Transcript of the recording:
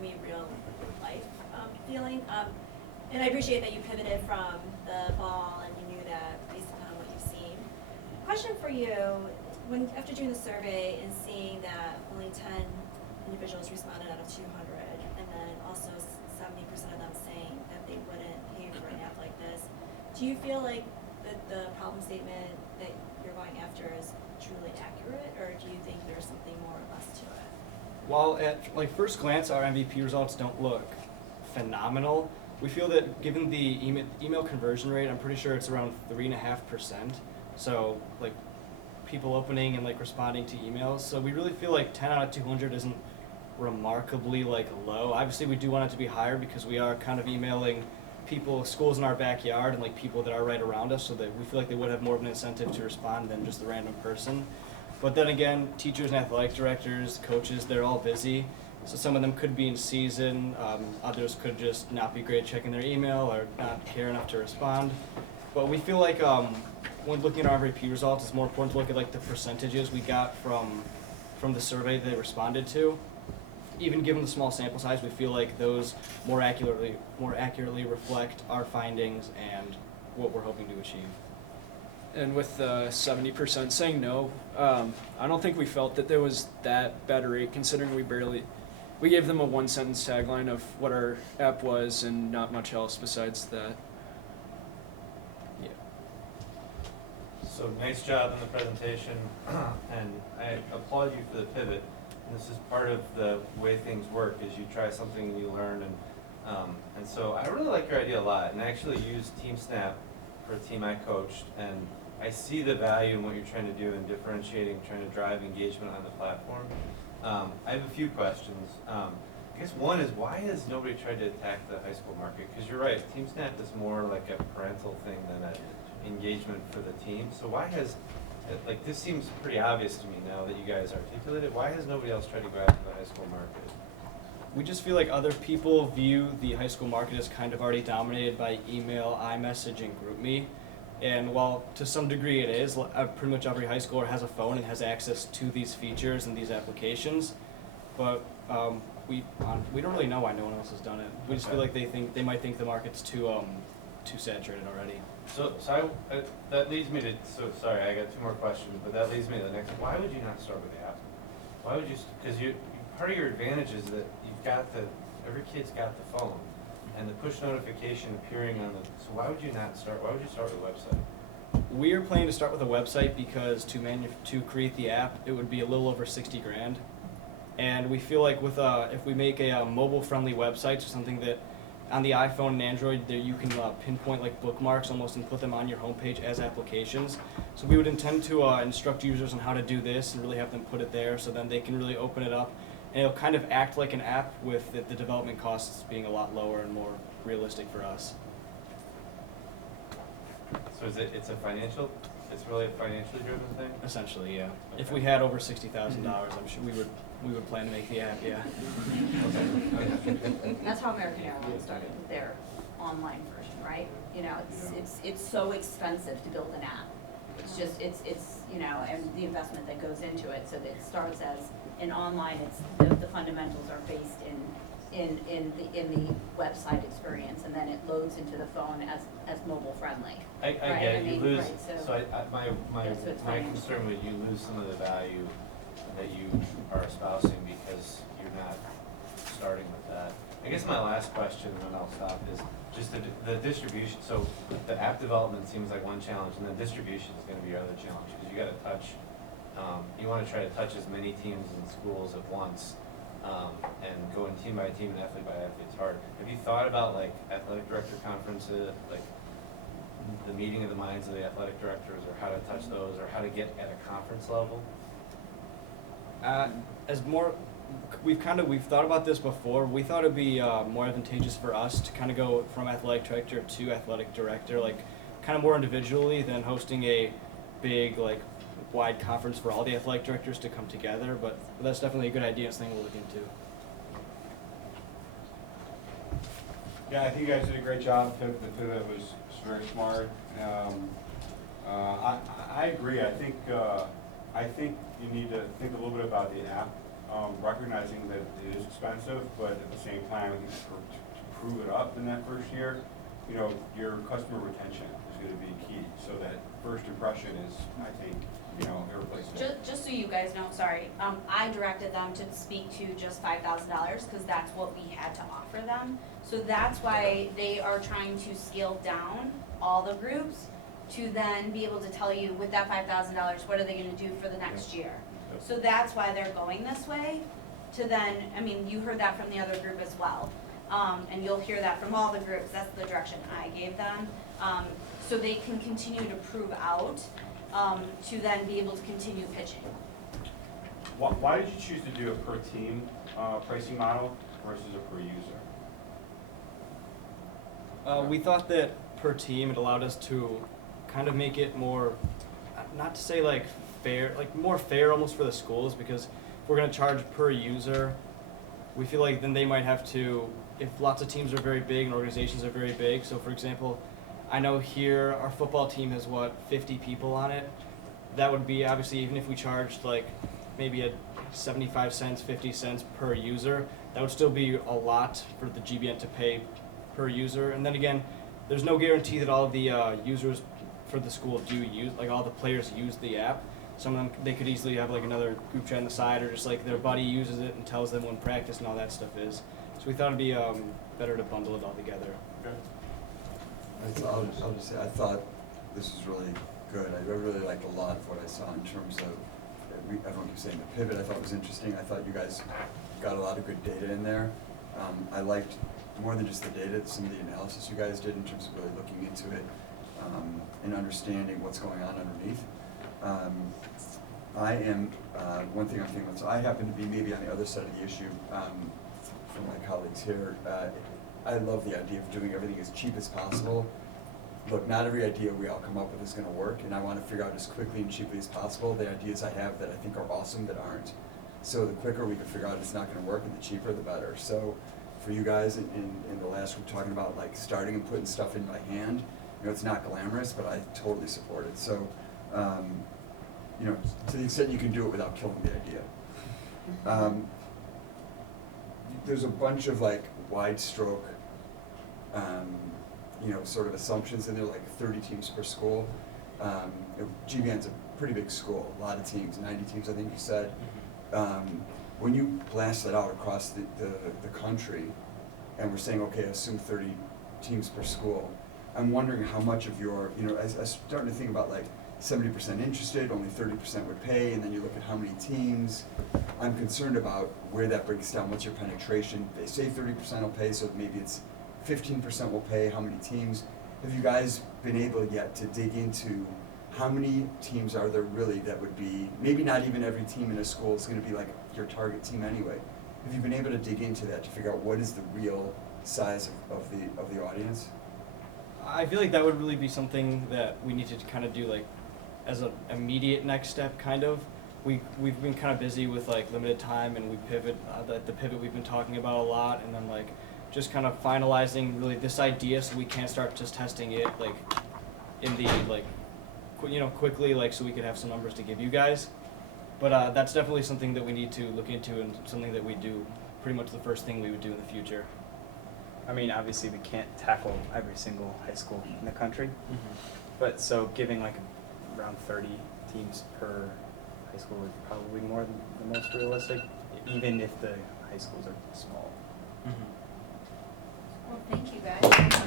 me real life feeling. And I appreciate that you pivoted from the fall and you knew that based upon what you've seen. Question for you, after doing the survey and seeing that only 10 individuals responded out of 200, and then also 70% of them saying that they wouldn't pay for an app like this, do you feel like the problem statement that you're going after is truly accurate, or do you think there's something more or less to it? While at first glance our MVP results don't look phenomenal, we feel that given the email conversion rate, I'm pretty sure it's around 3.5%. So people opening and responding to emails. So we really feel like 10 out of 200 isn't remarkably low. Obviously we do want it to be higher because we are kind of emailing schools in our backyard and people that are right around us, so that we feel like they would have more of an incentive to respond than just the random person. But then again, teachers and athletic directors, coaches, they're all busy. So some of them could be in season, others could just not be great at checking their email or not care enough to respond. But we feel like when looking at our MVP results, it's more important to look at the percentages we got from the survey they responded to. Even given the small sample size, we feel like those more accurately reflect our findings and what we're hoping to achieve. And with 70% saying no, I don't think we felt that there was that bad a rate, considering we gave them a one-sentence tagline of what our app was and not much else besides that. Yeah. So nice job in the presentation, and I applaud you for the pivot. And this is part of the way things work, is you try something and you learn, and so I really like your idea a lot, and I actually used TeamSnap for a team I coached, and I see the value in what you're trying to do in differentiating, trying to drive engagement on the platform. I have a few questions. I guess one is, why has nobody tried to attack the high school market? Because you're right, TeamSnap is more like a parental thing than an engagement for the team. So why has, this seems pretty obvious to me now that you guys articulated, why has nobody else tried to go after the high school market? We just feel like other people view the high school market as kind of already dominated by email, iMessage, and GroupMe. And while to some degree it is, pretty much every high schooler has a phone and has access to these features and these applications. But we don't really know why no one else has done it. We just feel like they might think the market's too saturated already. So that leads me to, sorry, I got two more questions, but that leads me to the next. Why would you not start with the app? Why would you? Because part of your advantage is that every kid's got the phone, and the push notification appearing on the. So why would you start with a website? We are planning to start with a website because to create the app, it would be a little over $60,000, and we feel like if we make a mobile-friendly website, so something that on the iPhone and Android, there you can pinpoint bookmarks almost and put them on your homepage as applications. So we would intend to instruct users on how to do this and really have them put it there, so then they can really open it up, and it'll kind of act like an app with the development costs being a lot lower and more realistic for us. So it's really a financially driven thing? Essentially, yeah. Okay. If we had over $60,000, I'm sure we would plan to make the app, yeah. That's how American Airlines started with their online version, right? It's so expensive to build an app. It's just and the investment that goes into it. So that it starts as an online. The fundamentals are based in the website experience, and then it loads into the phone as mobile friendly. I get it. You lose. Right, So my concern would you lose some of the value that you are espousing because you're not starting with that. I guess my last question, and then I'll stop, is just the distribution. So the app development seems like one challenge, and the distribution is going to be your other challenge, because you got to touch. You want to try to touch as many teams and schools at once, and going team by team and athlete by athlete. It's hard. Have you thought about athletic director conferences, the meeting of the minds of the athletic directors, or how to touch those, or how to get at a conference level? We've thought about this before. We thought it'd be more advantageous for us to kind of go from athletic director to athletic director, kind of more individually than hosting a big wide conference for all the athletic directors to come together. But that's definitely a good idea. It's something we'll look into. Yeah, I think you guys did a great job. The pivot was very smart. I agree. I think you need to think a little bit about the app. recognizing that it is expensive, but at the same time, I think to prove it up in that first year, you know, your customer retention is gonna be key, so that first impression is, I think, you know, irreplaceable. Just so you guys know, sorry, I directed them to speak to just $5,000, cause that's what we had to offer them. So that's why they are trying to scale down all the groups to then be able to tell you with that $5,000, what are they gonna do for the next year? Yep. So that's why they're going this way, to then, I mean, you heard that from the other group as well. And you'll hear that from all the groups, that's the direction I gave them. So they can continue to prove out, to then be able to continue pitching. Why did you choose to do a per team pricing model versus a per user? We thought that per team, it allowed us to kind of make it more, not to say like fair, like more fair almost for the schools, because if we're gonna charge per user, we feel like then they might have to, if lots of teams are very big and organizations are very big, so for example, I know here our football team has 50 people on it. That would be obviously, even if we charged like maybe at 75 cents, 50 cents per user, that would still be a lot for the GBN to pay per user. And then again, there's no guarantee that all of the users for the school do use, like all the players use the app. Some of them, they could easily have like another group chat on the side, or just like their buddy uses it and tells them when practice and all that stuff is. So we thought it'd be better to bundle it all together. Okay. I'll just say, I thought this was really good. I really liked a lot of what I saw in terms of, everyone keeps saying the pivot, I thought was interesting. I thought you guys got a lot of good data in there. I liked more than just the data, some of the analysis you guys did in terms of really looking into it and understanding what's going on underneath. I am, one thing I'm thinking of, so I happen to be maybe on the other side of the issue from my colleagues here. I love the idea of doing everything as cheap as possible. Look, not every idea we all come up with is gonna work, and I wanna figure out as quickly and cheaply as possible the ideas I have that I think are awesome that aren't. So the quicker we can figure out it's not gonna work and the cheaper the better. So for you guys in the last group talking about like starting and putting stuff in by hand, you know, it's not glamorous, but I totally support it. So, you know, to the extent you can do it without killing the idea. There's a bunch of like wide stroke, you know, sort of assumptions in there, like 30 teams per school. GBN's a pretty big school, a lot of teams, 90 teams I think you said. When you blast that out across the country, and we're saying, okay, assume 30 teams per school, I'm wondering how much of your, you know, I was starting to think about like 70% interested, only 30% would pay, and then you look at how many teams. I'm concerned about where that breaks down, what's your penetration. They say 30% will pay, so maybe it's 15% will pay, how many teams? Have you guys been able yet to dig into how many teams are there really that would be, maybe not even every team in a school is gonna be like your target team anyway. Have you been able to dig into that to figure out what is the real size of the audience? I feel like that would really be something that we need to kind of do like as an immediate next step, kind of. We've been kind of busy with like limited time, and we pivot, the pivot we've been talking about a lot, and then like just kind of finalizing really this idea so we can't start just testing it like in the like, you know, quickly, like so we could have some numbers to give you guys. But that's definitely something that we need to look into, and something that we do pretty much the first thing we would do in the future. I mean, obviously we can't tackle every single high school in the country, but so giving like around 30 teams per high school is probably more than the most realistic, even if the high schools are small. Well, thank you guys.